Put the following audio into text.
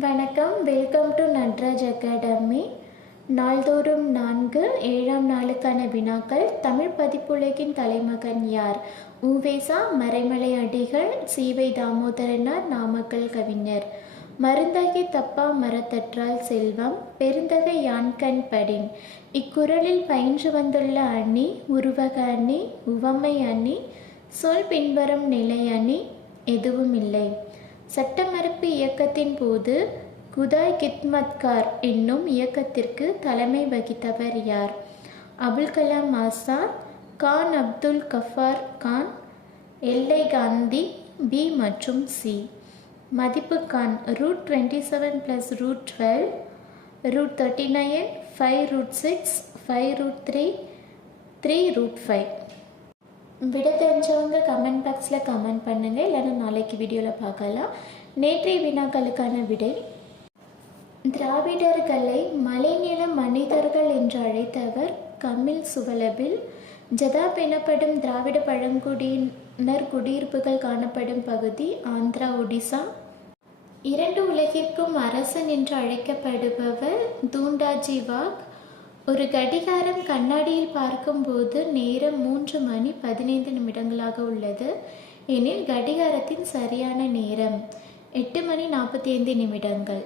வணக்கம். Welcome to Natraj academy நாள்தோறும் நான்கு ஏழாம் நாளுக்கான வினாக்கள் தமிழ் பதிப்புலகின் தலைமகன் யார்? உவேசா மறைமலை அடிகள் சீவை தாமோதரனார் நாமக்கல் கவிஞர். மருந்தகை தப்பா மரத்தற்றால் செல்வம் பெருந்தகை யான்கண் படின். இக்குறளில் பயின்று வந்துள்ள அணி உருவக அணி உவமை அணி சொல் பின்வரும் நிலை அணி எதுவும் இல்லை சட்டமறுப்பு இயக்கத்தின் போது குதாய் கித்மத்கார் என்னும் இயக்கத்திற்கு தலைமை வகித்தவர் யார்? அபுல் கலாம் ஆசாத் கான் அப்துல் கஃபார் கான் எல்லை காந்தி பி மற்றும் சி. மதிப்பு Khan root twenty seven plus root twelve root thirty nine five root six five root three three root five விட தெரிஞ்சவங்க கமெண்ட் பாக்ஸில் கமெண்ட் பண்ணுங்கள் இல்லைன்னா நாளைக்கு வீடியோவில் பார்க்கலாம். நேற்றைய வினாக்களுக்கான விடை. திராவிடர்களை மலைநில மனிதர்கள் என்று அழைத்தவர் கமில் சுவலபில். ஜதாப் எனப்படும் திராவிட பழங்குடியினர் குடியிருப்புகள் காணப்படும் பகுதி ஆந்திரா ஒடிசா. இரண்டு உலகிற்கும் அரசன் என்று அழைக்கப்படுபவர் தூண்டாஜி வாக். ஒரு கடிகாரம் கண்ணாடியில் பார்க்கும்போது நேரம் மூன்று மணி பதினைந்து நிமிடங்களாக உள்ளது. எனில் கடிகாரத்தின் சரியான நேரம் எட்டு மணி நாற்பத்தி ஐந்து நிமிடங்கள்.